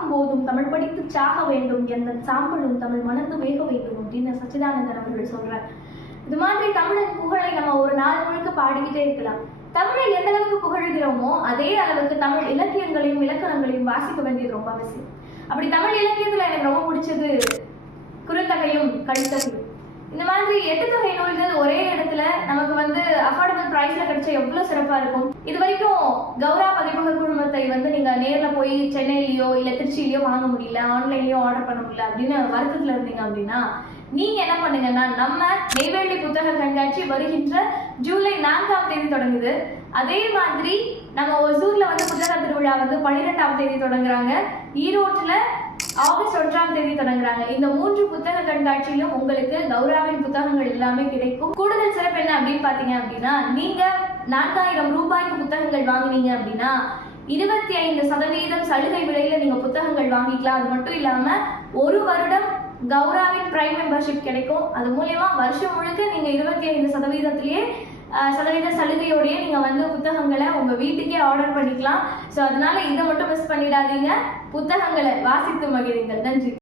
சாகும் போதும் தமிழ் படித்து சாக வேண்டும், எந்த சாம்பலும் தமிழ் மணந்து வேக வேண்டும் அப்படின்னு சச்சிதானந்தன் அவர்கள் சொல்றார். இது மாதிரி தமிழின் புகழை நம்ம ஒரு நாள் முழுக்க பாடிக்கிட்டே இருக்கலாம். தமிழை எந்த அளவுக்கு புகழுகிறோமோ அதே அளவுக்கு தமிழ் இலக்கியங்களையும் இலக்கணங்களையும் வாசிக்க வேண்டியது ரொம்ப அவசியம். அப்படி தமிழ் இலக்கியத்துல எனக்கு ரொம்ப பிடிச்சது குறுந்தொகையும் கலித்தொகையும். இந்த மாதிரி 8 தொகை நூல்கள் ஒரே இடத்துல நமக்கு அஃபோர்டபுள் பிரைஸ்ல கிடைச்சா எவ்வளவு சிறப்பா இருக்கும். இது வரைக்கும் கௌரா பதிப்பக குழுமத்தை நீங்க நேர்ல போய் சென்னையிலயோ இல்ல திருச்சியிலயோ வாங்க முடியல, ஆன்லைன்லயோ ஆர்டர் பண்ண முடியல அப்படின்னு வருத்தத்துல இருந்தீங்க அப்படின்னா நீங்க என்ன பண்ணுங்கன்னா, நம்ம நெய்வேலி புத்தக கண்காட்சி வருகின்ற ஜூலை 4ஆம் தேதி தொடங்குது. அதே மாதிரி நம்ம ஒசூர்ல புத்தக திருவிழா 12ஆம் தேதி தொடங்குறாங்க. ஈரோட்டுல ஆகஸ்ட் 1ஆம் தேதி தொடங்குறாங்க. இந்த 3 புத்தக கண்காட்சியிலும் உங்களுக்கு கௌராவின் புத்தகங்கள் எல்லாமே கிடைக்கும். கூடுதல் சிறப்பு என்ன அப்படின்னு பாத்தீங்க அப்படின்னா, நீங்க 4000 ரூபாய்க்கு புத்தகங்கள் வாங்கினீங்க அப்படின்னா 25% சலுகை விலையில நீங்க புத்தகங்கள் வாங்கிக்கலாம். அது மட்டும் இல்லாம 1 வருடம் கௌராவின் பிரைம் மெம்பர்ஷிப் கிடைக்கும். அது மூலமா வருஷம் முழுக்க நீங்க 25%லயே சலுகையோடய நீங்க புத்தகங்களை உங்க வீட்டுக்கே ஆர்டர் பண்ணிக்கலாம். ஸோ அதனால இதை மட்டும் மிஸ் பண்ணிடாதீங்க. புத்தகங்களை வாசித்து மகிழுங்கள். நன்றி.